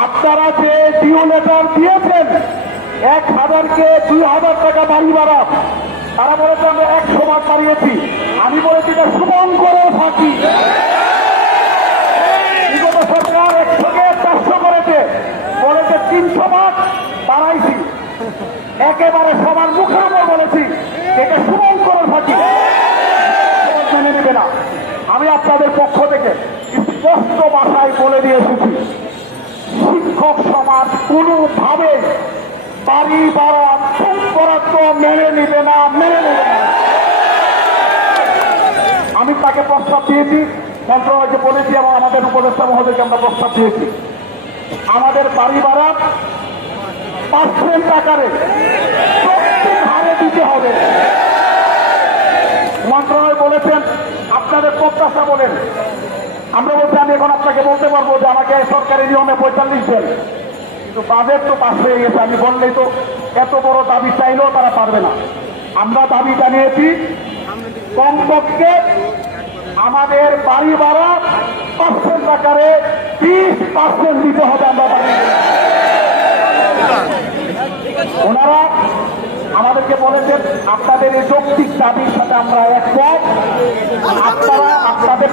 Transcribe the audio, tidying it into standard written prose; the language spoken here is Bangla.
আপনারা যে ডিও লেটার দিয়েছেন 1000-কে 2000 টাকা বাড়ি বাড়া, তারা বলেছে আমরা 100 ভাগ বাড়িয়েছি। আমি বলেছি এটা শুভঙ্করের ফাঁকি। বিগত সরকার 100-কে 400 করেছে, বলেছে 300 ভাগ বাড়াইছি। একেবারে সবার মুখের উপর বলেছি এটা শুভঙ্করের ফাঁকি, মেনে নেবে না। আমি আপনাদের পক্ষ থেকে স্পষ্ট ভাষায় বলে দিয়ে এসেছি, শিক্ষক সমাজ কোনোভাবে বাড়ি বাড়া বরাদ্দ মেনে নিবে না, মেনে নেবে না। আমি তাকে প্রস্তাব দিয়েছি, মন্ত্রণালয়কে বলেছি এবং আমাদের উপদেষ্টা মহোদয়কে আমরা প্রস্তাব দিয়েছি, আমাদের বাড়ি ভাড়া 5% আকারে প্রত্যেক হারে দিতে হবে। মন্ত্রণালয় বলেছেন আপনাদের প্রত্যাশা বলেন। আমরা বলছি আমি এখন আপনাকে বলতে পারবো যে আমাকে সরকারি নিয়মে 45 দেন, কিন্তু বাজেট তো পাশ হয়ে গেছে। আমি বললেই তো এত বড় দাবি চাইলেও তারা পারবে না। আমরা দাবি জানিয়েছি কমপক্ষে আমাদের বাড়ি ভাড়া 5% আকারে 20% দিতে হবে। আমরা দাবি ওনারা আমাদেরকে বলেছেন আপনাদের এই যৌক্তিক দাবির সাথে আমরা একমত। আপনারা আপনাদের